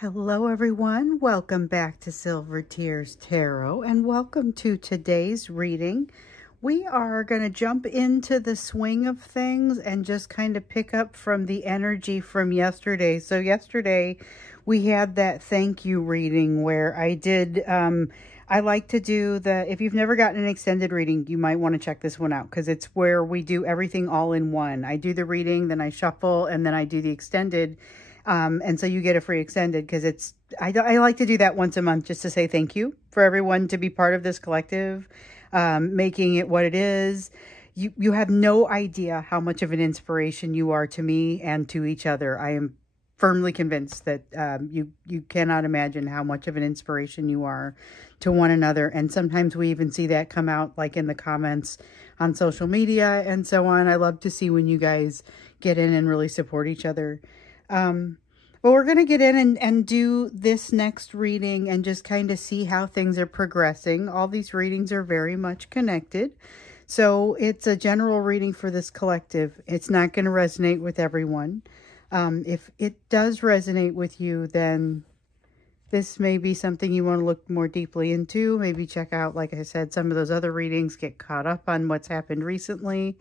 Hello everyone, welcome back to Silver Tears Tarot and welcome to today's reading. We are going to jump into the swing of things and just kind of pick up from the energy from yesterday. So yesterday we had that thank you reading where I did, I like to do if you've never gotten an extended reading, you might want to check this one out because it's where we do everything all in one. I do the reading, then I shuffle, and then I do the extended. And so you get a free extended because I like to do that once a month just to say thank you for everyone to be part of this collective, making it what it is. You have no idea how much of an inspiration you are to me and to each other. I am firmly convinced that you cannot imagine how much of an inspiration you are to one another. And sometimes we even see that come out like in the comments on social media and so on. I love to see when you guys get in and really support each other. Well, we're going to get in and do this next reading and just kind of see how things are progressing. All these readings are very much connected. So it's a general reading for this collective. It's not going to resonate with everyone. If it does resonate with you, then this may be something you want to look more deeply into. Maybe check out, like I said, some of those other readings, get caught up on what's happened recently.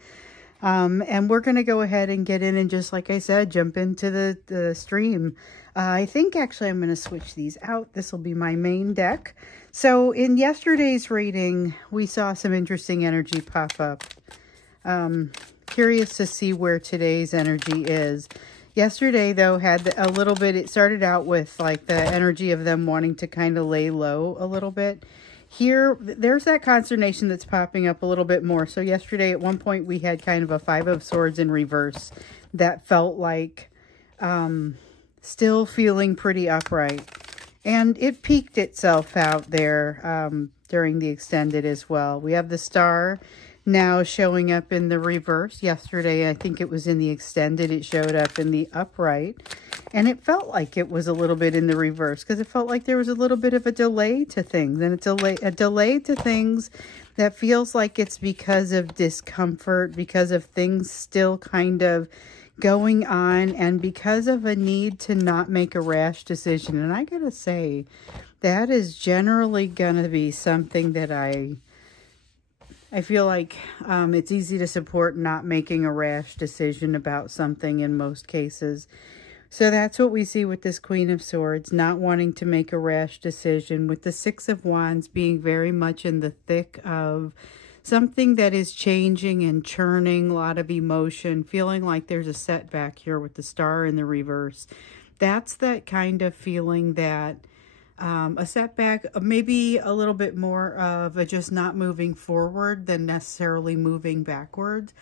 And we're going to go ahead and get in and just, like I said, jump into the stream. I think actually I'm going to switch these out. This will be my main deck. So in yesterday's reading, we saw some interesting energy pop up. Curious to see where today's energy is. Yesterday, though, had a little bit, it started out with like the energy of them wanting to kind of lay low a little bit. Here, there's that consternation that's popping up a little bit more. So yesterday, at one point, we had kind of a Five of Swords in reverse that felt like still feeling pretty upright. And it peaked itself out there during the extended as well. We have the Star now showing up in the reverse. Yesterday, I think it was in the extended. It showed up in the upright. And it felt like it was a little bit in the reverse because it felt like there was a little bit of a delay to things. And it's a delay to things that feels like it's because of discomfort, because of things still kind of going on, and because of a need to not make a rash decision. And I gotta say, that is generally gonna be something that I feel like it's easy to support not making a rash decision about something in most cases. So that's what we see with this Queen of Swords, not wanting to make a rash decision, with the Six of Wands being very much in the thick of something that is changing and churning, a lot of emotion, feeling like there's a setback here with the Star in the reverse. That's that kind of feeling that a setback, maybe a little bit more of a just not moving forward than necessarily moving backwards.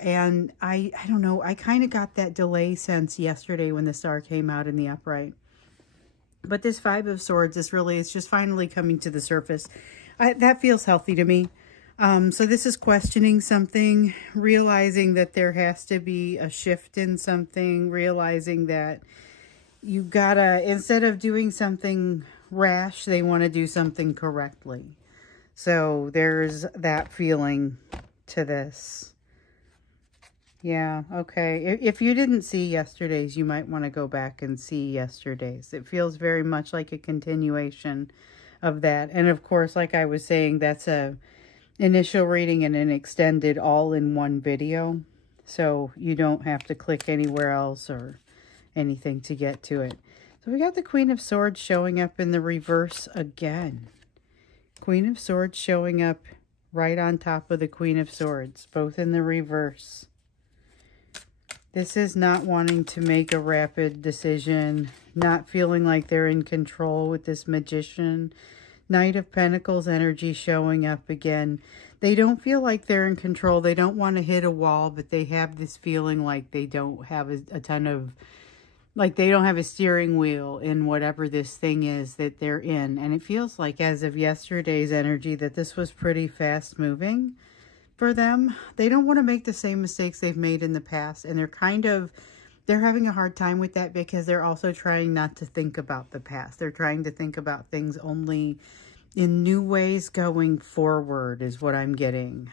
And I don't know, I kind of got that delay sense yesterday when the Star came out in the upright. But this Five of Swords is just finally coming to the surface. That feels healthy to me. So this is questioning something, realizing that there has to be a shift in something, realizing that you gotta, instead of doing something rash, they want to do something correctly. So there's that feeling to this. Yeah, okay. If you didn't see yesterday's, you might want to go back and see yesterday's. It feels very much like a continuation of that. And of course, like I was saying, that's a initial reading and an extended all in one video. So you don't have to click anywhere else or anything to get to it. So we got the Queen of Swords showing up in the reverse again. Queen of Swords showing up right on top of the Queen of Swords, both in the reverse. This is not wanting to make a rapid decision, not feeling like they're in control with this Magician. Knight of Pentacles energy showing up again. They don't feel like they're in control. They don't want to hit a wall, but they have this feeling like they don't have a ton of, like they don't have a steering wheel in whatever this thing is that they're in. And it feels like, as of yesterday's energy, that this was pretty fast moving for them. They don't want to make the same mistakes they've made in the past, and they're having a hard time with that because they're also trying not to think about the past. They're trying to think about things only in new ways going forward is what I'm getting.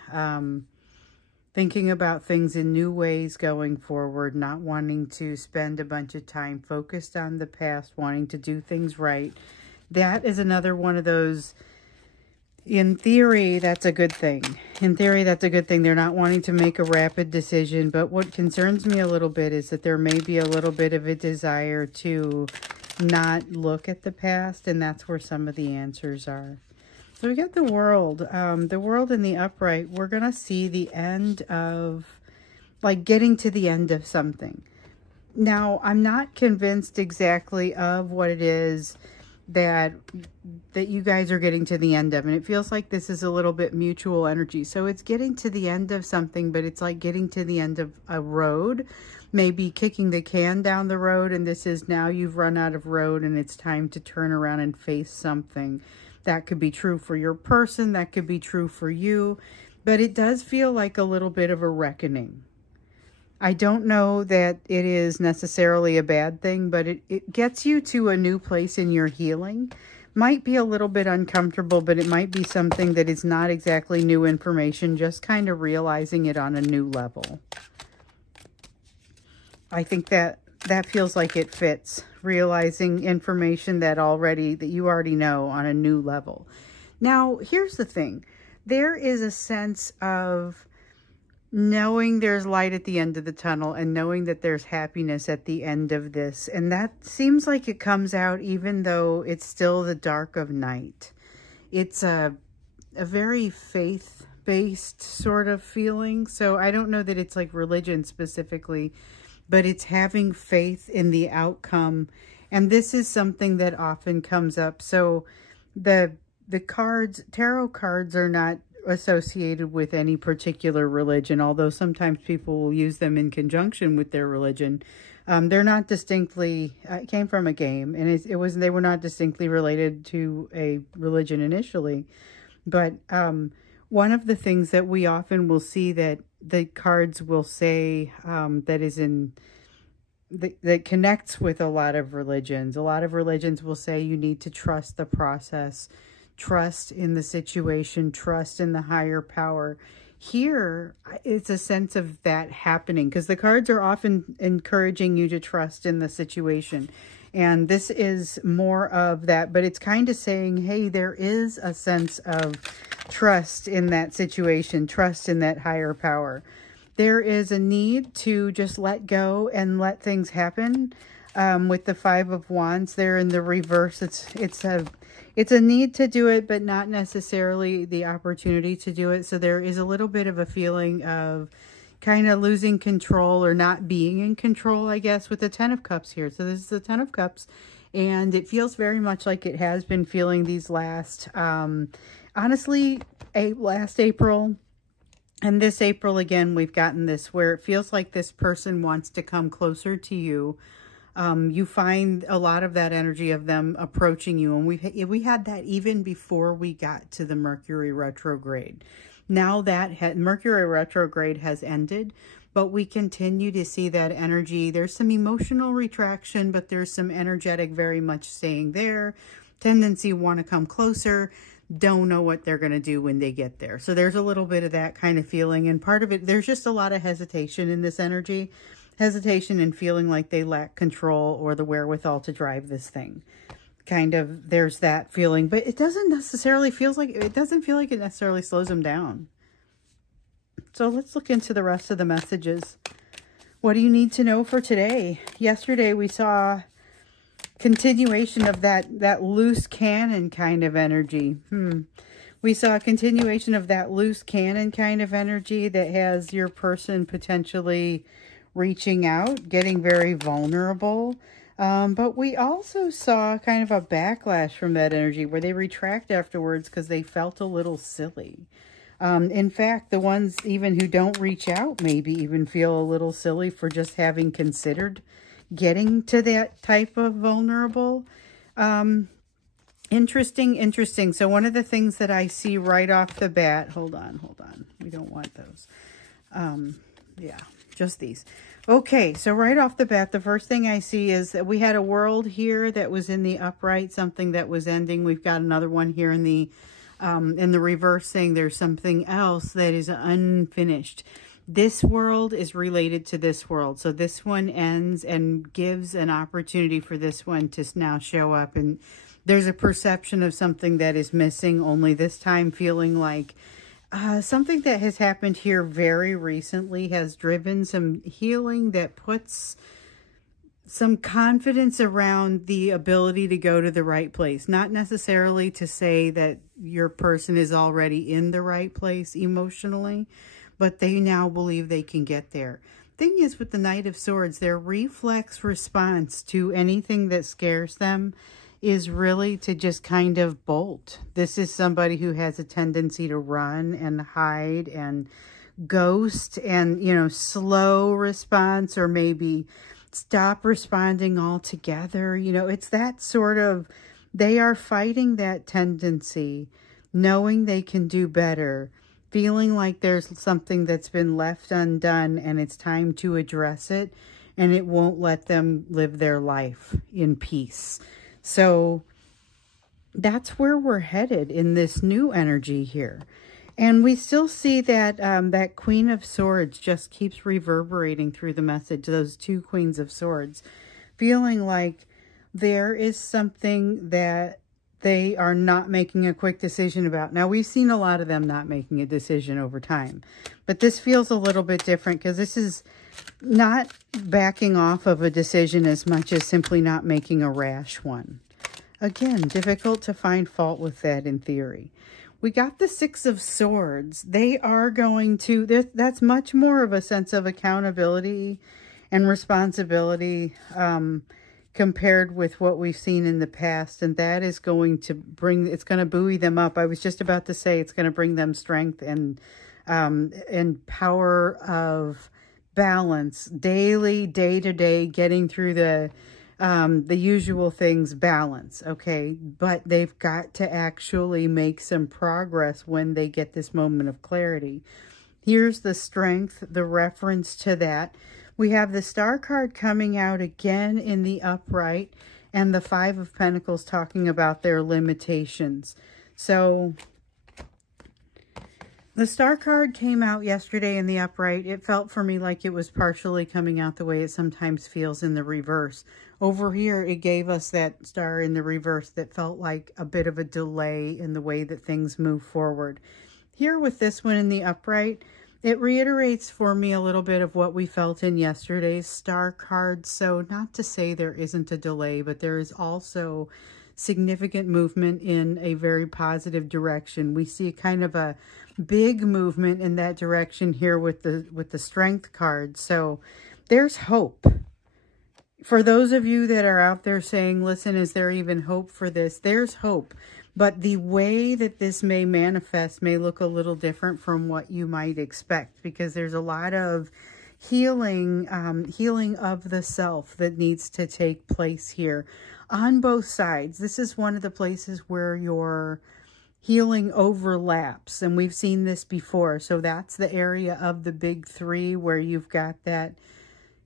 thinking about things in new ways going forward, not wanting to spend a bunch of time focused on the past, wanting to do things right. That is another one of those, in theory, that's a good thing. In theory, that's a good thing. They're not wanting to make a rapid decision, but what concerns me a little bit is that there may be a little bit of a desire to not look at the past, and that's where some of the answers are. So we got the world in the upright. We're going to see the end of, like, getting to the end of something. Now, I'm not convinced exactly of what it is that you guys are getting to the end of, and it feels like this is a little bit mutual energy. So it's getting to the end of something, but it's like getting to the end of a road, maybe kicking the can down the road, and this is now you've run out of road and it's time to turn around and face something. That could be true for your person, that could be true for you, but it does feel like a little bit of a reckoning. I don't know that it is necessarily a bad thing, but it gets you to a new place in your healing. Might be a little bit uncomfortable, but it might be something that is not exactly new information, just kind of realizing it on a new level. I think that feels like it fits, realizing information that you already know on a new level. Now, here's the thing. There is a sense of knowing there's light at the end of the tunnel and knowing that there's happiness at the end of this. And that seems like it comes out even though it's still the dark of night. It's a very faith-based sort of feeling. So I don't know that it's like religion specifically, but it's having faith in the outcome. And this is something that often comes up. So the tarot cards are not associated with any particular religion, although sometimes people will use them in conjunction with their religion. They're not distinctly, it came from a game, and they were not distinctly related to a religion initially. But one of the things that we often will see that the cards will say that connects with a lot of religions. A lot of religions will say you need to trust the process, trust in the situation, trust in the higher power. Here, it's a sense of that happening because the cards are often encouraging you to trust in the situation. And this is more of that, but it's kind of saying, hey, there is a sense of trust in that situation, trust in that higher power. There is a need to just let go and let things happen. With the Five of Wands there in the reverse, it's a need to do it, but not necessarily the opportunity to do it. So there is a little bit of a feeling of kind of losing control or not being in control, I guess, with the Ten of Cups here. So this is the Ten of Cups, and it feels very much like it has been feeling these last, honestly, last April. And this April, again, we've gotten this where it feels like this person wants to come closer to you. You find a lot of that energy of them approaching you. And we had that even before we got to the Mercury retrograde. Now that Mercury retrograde has ended, but we continue to see that energy. There's some emotional retraction, but there's some energetic very much staying there. Tendency want to come closer. Don't know what they're going to do when they get there. So there's a little bit of that kind of feeling. And part of it, there's just a lot of hesitation in this energy. Hesitation and feeling like they lack control or the wherewithal to drive this thing. Kind of, there's that feeling. But it doesn't necessarily feel like it necessarily slows them down. So let's look into the rest of the messages. What do you need to know for today? Yesterday we saw continuation of that loose cannon kind of energy. We saw a continuation of that loose cannon kind of energy that has your person potentially reaching out, getting very vulnerable. But we also saw kind of a backlash from that energy where they retract afterwards because they felt a little silly. In fact, the ones even who don't reach out maybe even feel a little silly for just having considered getting to that type of vulnerable. Interesting. So one of the things that I see right off the bat, hold on. We don't want those. Yeah, just these. Okay, so right off the bat, the first thing I see is that we had a world here that was in the upright, something that was ending. We've got another one here in the reverse saying there's something else that is unfinished. This world is related to this world. So this one ends and gives an opportunity for this one to now show up. And there's a perception of something that is missing, only this time feeling like something that has happened here very recently has driven some healing that puts some confidence around the ability to go to the right place. Not necessarily to say that your person is already in the right place emotionally, but they now believe they can get there. Thing is, with the Knight of Swords, their reflex response to anything that scares them is really to just kind of bolt. This is somebody who has a tendency to run and hide and ghost and, you know, slow response, or maybe stop responding altogether. You know, it's that sort of, they are fighting that tendency, knowing they can do better, feeling like there's something that's been left undone and it's time to address it, and it won't let them live their life in peace. So that's where we're headed in this new energy here. And we still see that that Queen of Swords just keeps reverberating through the message, those two Queens of Swords, feeling like there is something that they are not making a quick decision about. Now, we've seen a lot of them not making a decision over time, but this feels a little bit different because this is not backing off of a decision as much as simply not making a rash one. Again, difficult to find fault with that in theory. We got the Six of Swords. They are going to, that's much more of a sense of accountability and responsibility compared with what we've seen in the past. And that is going to bring, it's going to buoy them up. I was just about to say it's going to bring them strength and power of balance, daily, day to day, getting through the usual things, balance, okay? But they've got to actually make some progress when they get this moment of clarity. Here's the strength, the reference to that. We have the Star card coming out again in the upright, and the Five of Pentacles talking about their limitations. So the Star card came out yesterday in the upright. It felt for me like it was partially coming out the way it sometimes feels in the reverse. Over here, it gave us that star in the reverse that felt like a bit of a delay in the way that things move forward. Here with this one in the upright, it reiterates for me a little bit of what we felt in yesterday's Star card. So not to say there isn't a delay, but there is also significant movement in a very positive direction. We see kind of a big movement in that direction here with the Strength card. So there's hope. For those of you that are out there saying, listen, is there even hope for this? There's hope. But the way that this may manifest may look a little different from what you might expect, because there's a lot of healing of the self that needs to take place here on both sides. This is one of the places where your healing overlaps, and we've seen this before. So that's the area of the big three where you've got that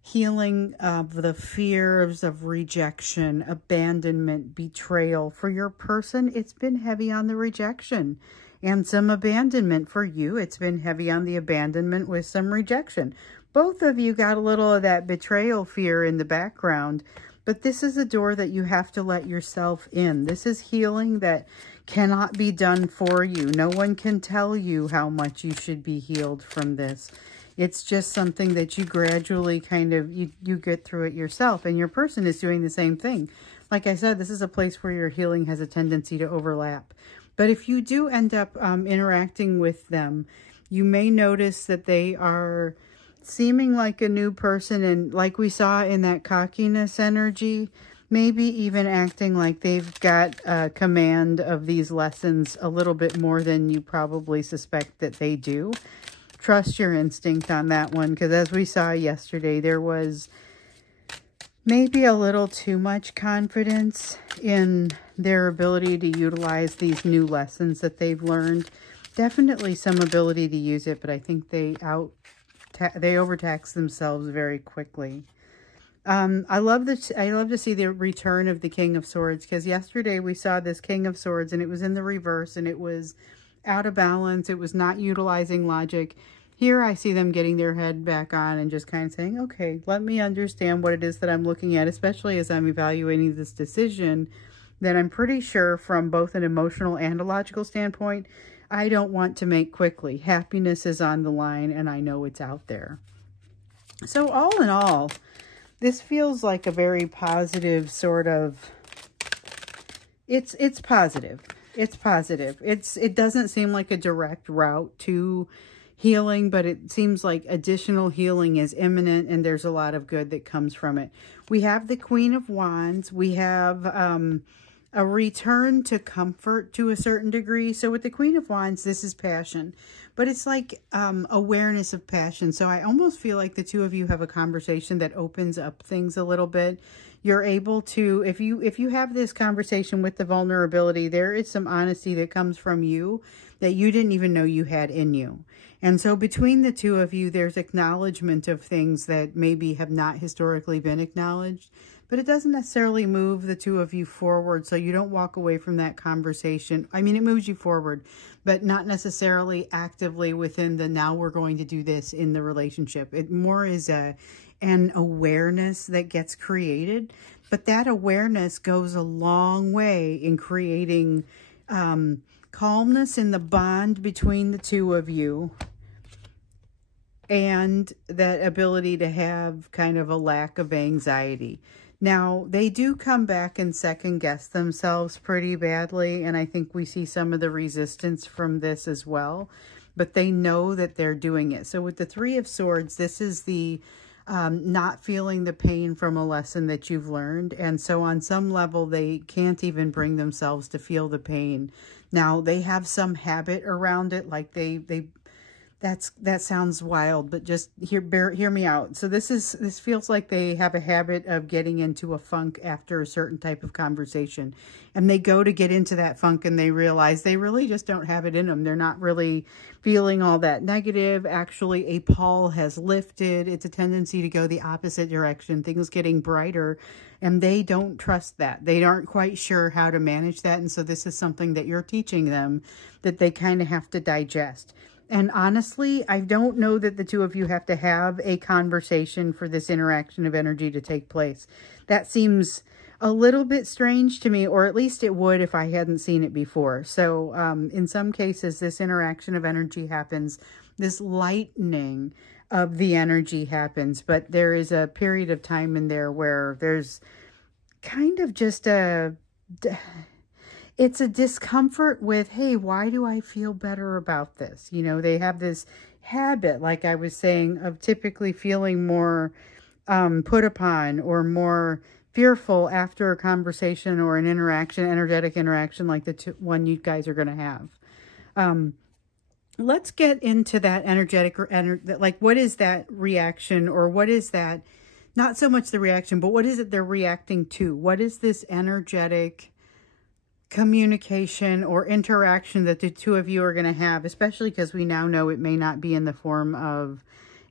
healing of the fears of rejection, abandonment, betrayal. For your person, it's been heavy on the rejection and some abandonment. For you, it's been heavy on the abandonment with some rejection. Both of you got a little of that betrayal fear in the background, but this is a door that you have to let yourself in. This is healing that cannot be done for you. No one can tell you how much you should be healed from this. It's just something that you gradually kind of, you get through it yourself, and your person is doing the same thing. Like I said, this is a place where your healing has a tendency to overlap. But if you do end up interacting with them, you may notice that they are seeming like a new person, and like we saw in that cockiness energy, maybe even acting like they've got command of these lessons a little bit more than you probably suspect that they do. Trust your instinct on that one, because as we saw yesterday, there was maybe a little too much confidence in their ability to utilize these new lessons that they've learned. Definitely some ability to use it, but I think they overtax themselves very quickly. I love to see the return of the King of Swords, because yesterday we saw this King of Swords and it was in the reverse and it was out of balance. It was not utilizing logic. Here I see them getting their head back on and just kind of saying, okay, let me understand what it is that I'm looking at, especially as I'm evaluating this decision that I'm pretty sure from both an emotional and a logical standpoint, I don't want to make quickly. Happiness is on the line and I know it's out there. So all in all, this feels like a very positive sort of, it's positive. It's positive. It doesn't seem like a direct route to healing, but it seems like additional healing is imminent and there's a lot of good that comes from it. We have the Queen of Wands. We have a return to comfort to a certain degree. So with the Queen of Wands, this is passion, but it's like awareness of passion. So I almost feel like the two of you have a conversation that opens up things a little bit. You're able to, if you have this conversation with the vulnerability, there is some honesty that comes from you that you didn't even know you had in you. And so between the two of you, there's acknowledgement of things that maybe have not historically been acknowledged, but it doesn't necessarily move the two of you forward. So you don't walk away from that conversation. I mean, it moves you forward, but not necessarily actively within the, now we're going to do this in the relationship. It more is an awareness that gets created, but that awareness goes a long way in creating calmness in the bond between the two of you, and that ability to have kind of a lack of anxiety. Now, they do come back and second guess themselves pretty badly, and I think we see some of the resistance from this as well, but they know that they're doing it. So with the Three of Swords, this is the not feeling the pain from a lesson that you've learned. And so on some level, they can't even bring themselves to feel the pain. Now, they have some habit around it, like that sounds wild, but just hear me out. So this feels like they have a habit of getting into a funk after a certain type of conversation. And they go to get into that funk and they realize they really just don't have it in them. They're not really feeling all that negative. Actually, a pall has lifted. It's a tendency to go the opposite direction, things getting brighter, and they don't trust that. They aren't quite sure how to manage that. And so this is something that you're teaching them that they kind of have to digest. And honestly, I don't know that the two of you have to have a conversation for this interaction of energy to take place. That seems a little bit strange to me, or at least it would if I hadn't seen it before. So in some cases, this interaction of energy happens, this lightening of the energy happens, but there is a period of time in there where there's kind of just it's a discomfort with, hey, why do I feel better about this? You know, they have this habit, like I was saying, of typically feeling more put upon or more fearful after a conversation or an interaction, energetic interaction like the one you guys are going to have. Let's get into that energetic, like what is that reaction, or what is that, not so much the reaction, but what is it they're reacting to? What is this energetic communication or interaction that the two of you are going to have, especially because we now know it may not be in the form of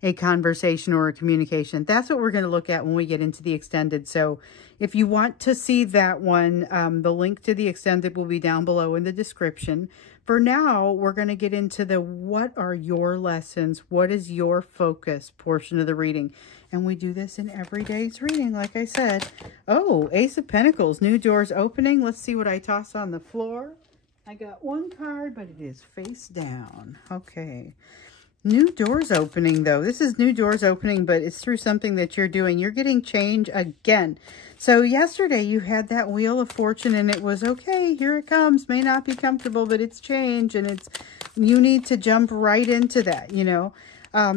a conversation or a communication. That's what we're going to look at when we get into the extended. So if you want to see that one, the link to the extended will be down below in the description. For now, we're going to get into the what are your lessons? What is your focus portion of the reading? And we do this in every day's reading, like I said. Oh, Ace of Pentacles, new doors opening. Let's see what I toss on the floor. I got one card, but it is face down. Okay. New doors opening, though. This is new doors opening, but it's through something that you're doing. You're getting change again. So yesterday you had that Wheel of Fortune and it was, okay, here it comes. May not be comfortable, but it's change, and you need to jump right into that, you know.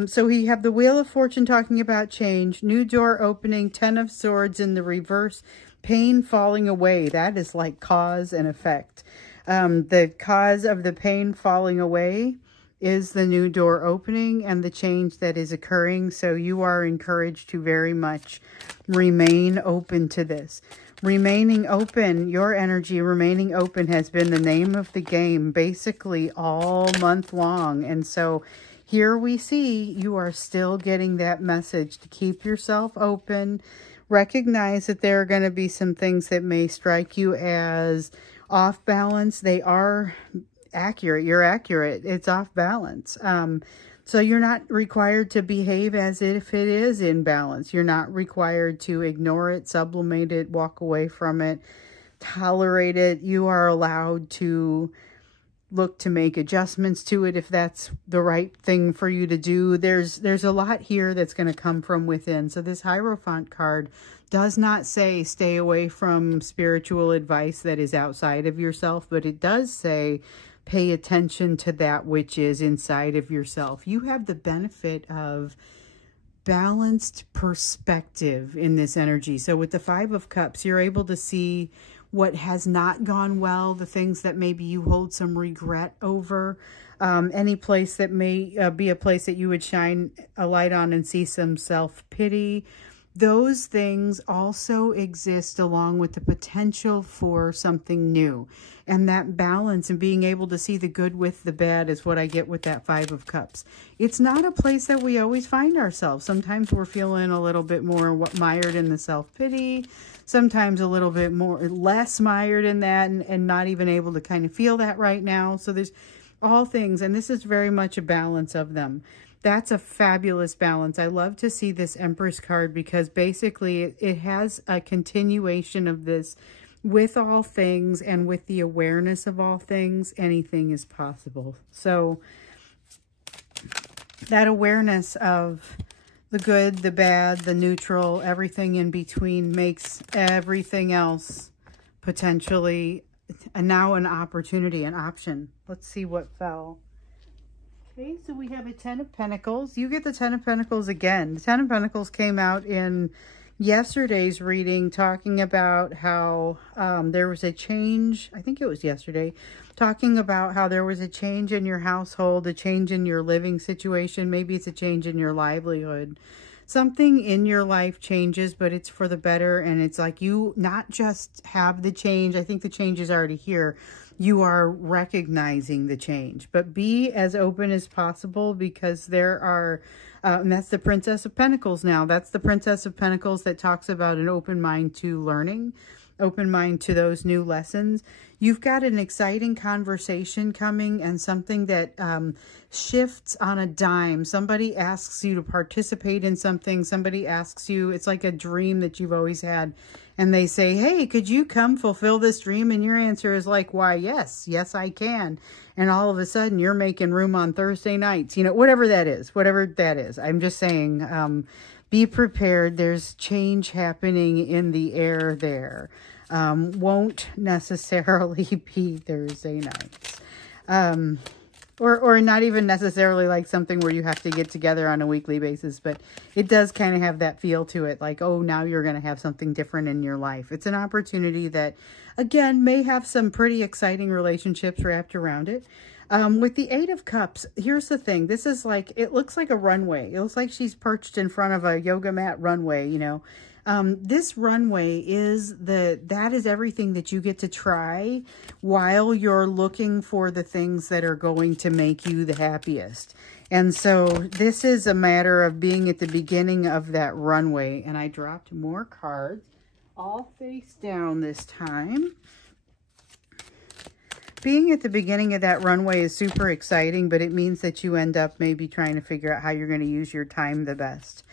So we have the Wheel of Fortune talking about change, new door opening, 10 of Swords in the reverse, pain falling away. That is like cause and effect. The cause of the pain falling away is the new door opening and the change that is occurring. So you are encouraged to very much remain open to this. Remaining open, your energy remaining open has been the name of the game basically all month long. And so here we see you are still getting that message to keep yourself open. Recognize that there are going to be some things that may strike you as off balance. They are accurate. You're accurate. It's off balance. So you're not required to behave as if it is in balance. You're not required to ignore it, sublimate it, walk away from it, tolerate it. You are allowed to look to make adjustments to it if that's the right thing for you to do. There's a lot here that's going to come from within. So this Hierophant card does not say stay away from spiritual advice that is outside of yourself, but it does say pay attention to that which is inside of yourself. You have the benefit of balanced perspective in this energy. So with the Five of Cups, you're able to see what has not gone well, the things that maybe you hold some regret over, any place that may be a place that you would shine a light on and see some self-pity. Those things also exist along with the potential for something new. And that balance and being able to see the good with the bad is what I get with that Five of Cups. It's not a place that we always find ourselves. Sometimes we're feeling a little bit more mired in the self-pity. Sometimes a little bit less mired in that and not even able to kind of feel that right now. So there's all things, and this is very much a balance of them. That's a fabulous balance. I love to see this Empress card because basically it has a continuation of this. With all things and with the awareness of all things, anything is possible. So that awareness of the good, the bad, the neutral, everything in between makes everything else potentially now an opportunity, an option. Let's see what fell. Okay, so we have a Ten of Pentacles. You get the Ten of Pentacles again. The Ten of Pentacles came out in yesterday's reading talking about how there was a change. I think it was yesterday, talking about how there was a change in your household, a change in your living situation. Maybe it's a change in your livelihood. Something in your life changes, but it's for the better. And it's like you not just have the change. I think the change is already here. You are recognizing the change, but be as open as possible because there are, and that's the Princess of Pentacles now. That's the Princess of Pentacles that talks about an open mind to learning, open mind to those new lessons. You've got an exciting conversation coming and something that shifts on a dime. Somebody asks you to participate in something. Somebody asks you, it's like a dream that you've always had. And they say, hey, could you come fulfill this dream? And your answer is like, why, yes, I can. And all of a sudden you're making room on Thursday nights, you know, whatever that is. I'm just saying, be prepared. There's change happening in the air there. Won't necessarily be Thursday nights. Or not even necessarily like something where you have to get together on a weekly basis, but it does kind of have that feel to it. Like, oh, now you're going to have something different in your life. It's an opportunity that, again, may have some pretty exciting relationships wrapped around it. With the Eight of Cups, here's the thing. This is like, it looks like a runway. It looks like she's perched in front of a yoga mat runway, you know. This runway that is everything that you get to try while you're looking for the things that are going to make you the happiest. And so this is a matter of being at the beginning of that runway. And I dropped more cards, all face down this time. Being at the beginning of that runway is super exciting, but it means that you end up maybe trying to figure out how you're going to use your time the best.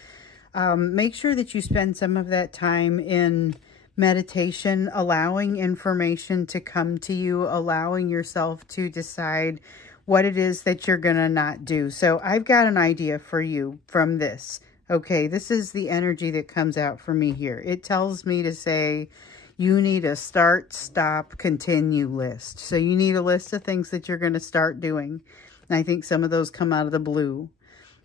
Make sure that you spend some of that time in meditation, allowing information to come to you, allowing yourself to decide what it is that you're going to not do. So I've got an idea for you from this. Okay, this is the energy that comes out for me here. It tells me to say you need a start, stop, continue list. So you need a list of things that you're going to start doing. And I think some of those come out of the blue.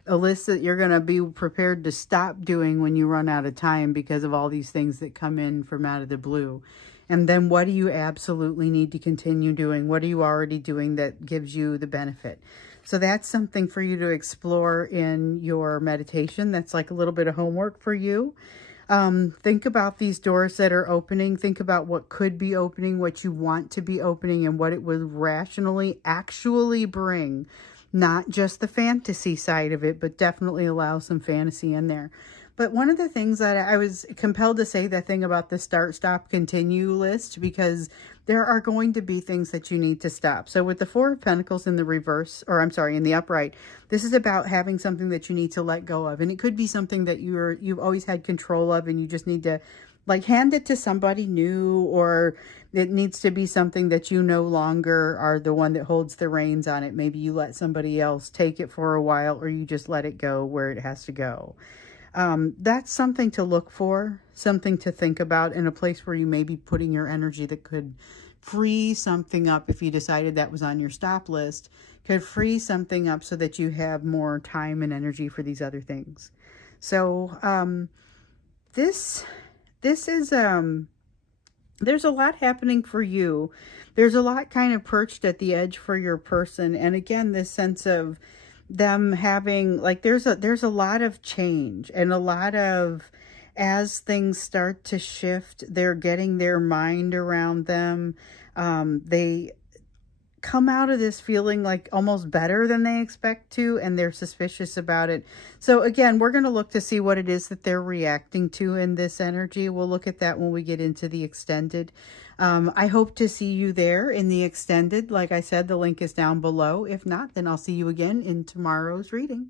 A list that you're going to be prepared to stop doing when you run out of time because of all these things that come in from out of the blue. And then what do you absolutely need to continue doing? What are you already doing that gives you the benefit? So that's something for you to explore in your meditation. That's like a little bit of homework for you. Think about these doors that are opening. Think about what could be opening, what you want to be opening, and what it would rationally actually bring. Not just the fantasy side of it, but definitely allow some fantasy in there. But one of the things that I was compelled to say that thing about the start, stop, continue list, because there are going to be things that you need to stop. So with the Four of Pentacles in the reverse, or I'm sorry, in the upright, this is about having something that you need to let go of. And it could be something that you've always had control of, and you just need to like hand it to somebody new, or it needs to be something that you no longer are the one that holds the reins on it. Maybe you let somebody else take it for a while, or you just let it go where it has to go. That's something to look for, something to think about, in a place where you may be putting your energy that could free something up. If you decided that was on your stop list, could free something up so that you have more time and energy for these other things. So, this is, there's a lot happening for you. There's a lot kind of perched at the edge for your person. And again, this sense of them having, like, there's a lot of change, and a lot of, as things start to shift, they're getting their mind around them. They come out of this feeling like almost better than they expect to, and they're suspicious about it. So again, we're going to look to see what it is that they're reacting to in this energy. We'll look at that when we get into the extended. I hope to see you there in the extended. Like I said, the link is down below. If not, then I'll see you again in tomorrow's reading.